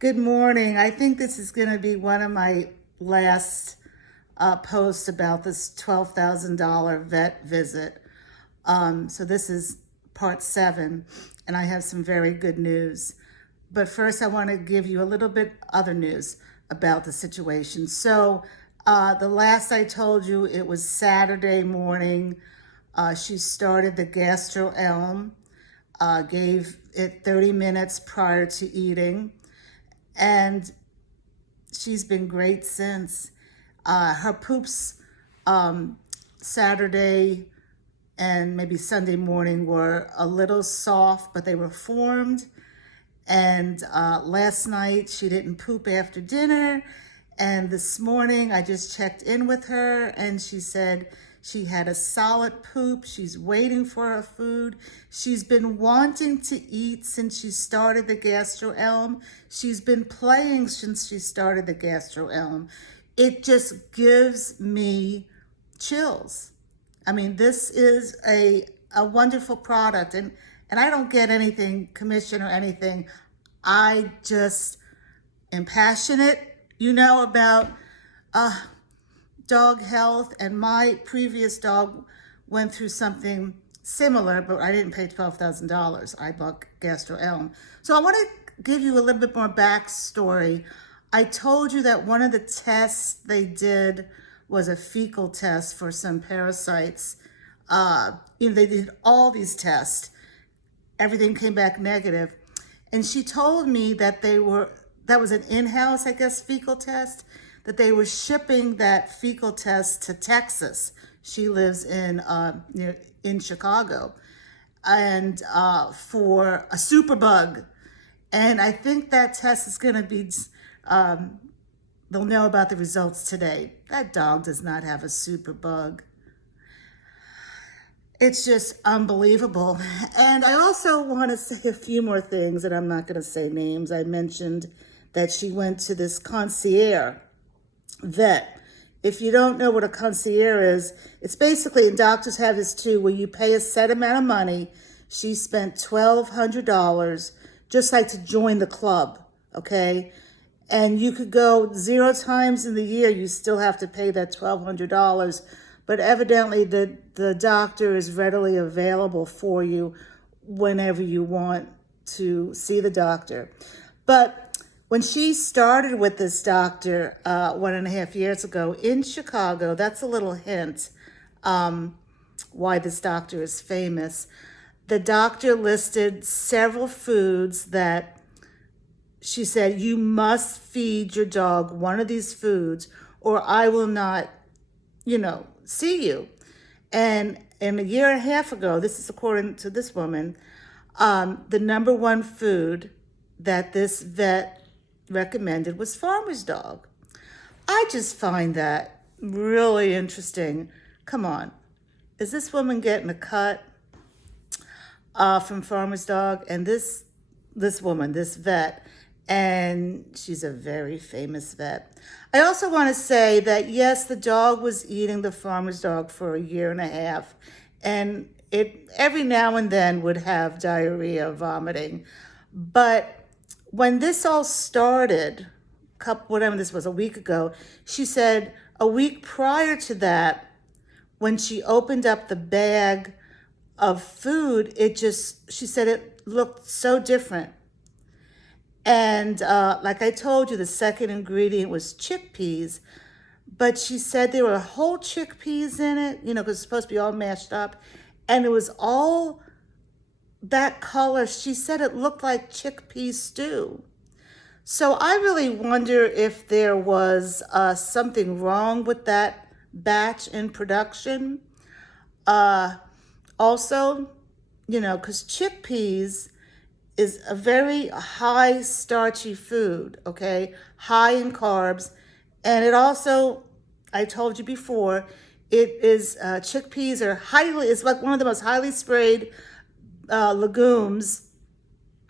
Good morning. I think this is going to be one of my last posts about this $12,000 vet visit. So this is part 7, and I have some very good news. But first, I want to give you a little bit other news about the situation. So the last I told you, it was Saturday morning. She started the Gastro Elm, gave it 30 minutes prior to eating, and she's been great since. Her poops Saturday and maybe Sunday morning were a little soft, but they were formed. And last night she didn't poop after dinner. And this morning I just checked in with her and she said she had a solid poop. She's waiting for her food. She's been wanting to eat since she started the Gastro Elm. She's been playing since she started the Gastro Elm. It just gives me chills. I mean, this is a wonderful product, and I don't get anything commission or anything. I just am passionate, about dog health, and my previous dog went through something similar, but I didn't pay $12,000. I bought Gastro Elm. So I want to give you a little bit more backstory. I told you that one of the tests they did was a fecal test for some parasites. They did all these tests. Everything came back negative. And she told me that that was an in-house, I guess, fecal test, that they were shipping that fecal test to Texas. She lives in Chicago, and for a superbug. And I think that test is going to be, they'll know about the results today. That dog does not have a superbug. It's just unbelievable. And I also want to say a few more things, and I'm not going to say names. I mentioned that she went to this concierge vet. If you don't know what a concierge is, it's basically, and doctors have this too, where you pay a set amount of money. She spent $1,200 just like to join the club, okay? And you could go 0 times in the year. You still have to pay that $1,200. But evidently the doctor is readily available for you whenever you want to see the doctor. But when she started with this doctor 1.5 years ago in Chicago, that's a little hint why this doctor is famous. The doctor listed several foods that she said, you must feed your dog one of these foods or I will not, see you. And a year and a half ago, this is according to this woman, the number one food that this vet recommended was farmer's dog. I just find that really interesting. Come on, is this woman getting a cut from farmer's dog? And this woman, this vet, and she's a very famous vet. I also want to say that, yes, the dog was eating the farmer's dog for a year and a half, and it every now and then would have diarrhea, vomiting. But when this all started, whatever this was, a week ago, she said a week prior to that, when she opened up the bag of food, she said it looked so different. And like I told you, the second ingredient was chickpeas, but she said there were whole chickpeas in it, because it's supposed to be all mashed up. And it was all that color. She said it looked like chickpea stew. So I really wonder if there was something wrong with that batch in production. Also, because chickpeas is a very high starchy food, okay? High in carbs. And it also, I told you before, chickpeas is like one of the most highly sprayed legumes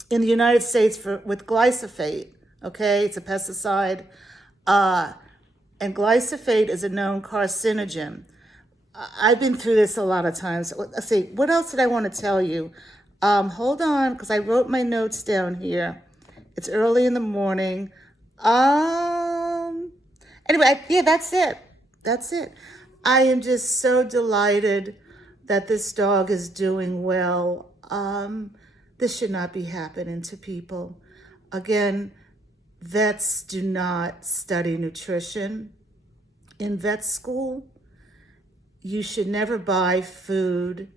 in the United States with glyphosate, okay? It's a pesticide. And glyphosate is a known carcinogen. I've been through this a lot of times. Let's see, what else did I want to tell you? Hold on, because I wrote my notes down here. It's early in the morning. Anyway, yeah, that's it. That's it. I am just so delighted that this dog is doing well. This should not be happening to people. Again, vets do not study nutrition. In vet school, you should never buy food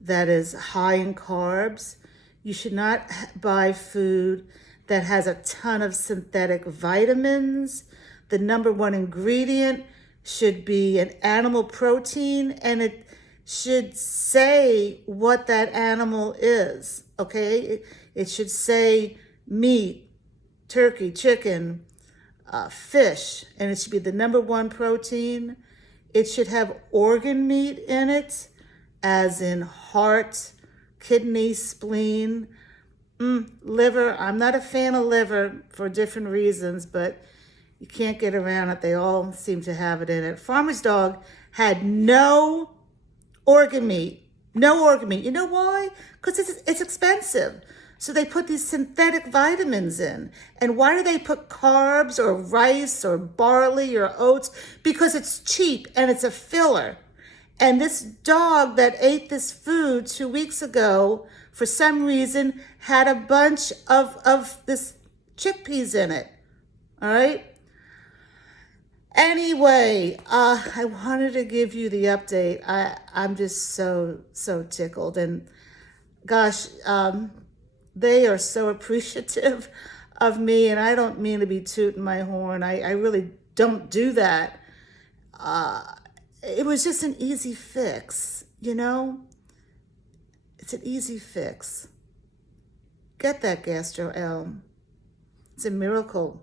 that is high in carbs. You should not buy food that has a ton of synthetic vitamins. The number one ingredient should be an animal protein, and it should say what that animal is, okay? It should say meat, turkey, chicken, fish, and it should be the number one protein. It should have organ meat in it, as in heart, kidney, spleen, liver. I'm not a fan of liver for different reasons, but you can't get around it. They all seem to have it in it. Farmer's Dog had no organ meat. No organ meat. You know why? Because it's expensive. So they put these synthetic vitamins in. And why do they put carbs or rice or barley or oats? Because it's cheap and it's a filler. And this dog that ate this food 2 weeks ago, for some reason, had a bunch of this chickpeas in it. All right? Anyway, I wanted to give you the update. I'm just so tickled. And gosh, they are so appreciative of me. And I don't mean to be tooting my horn. I really don't do that. It was just an easy fix, you know? It's an easy fix. Get that Gastro L. It's a miracle.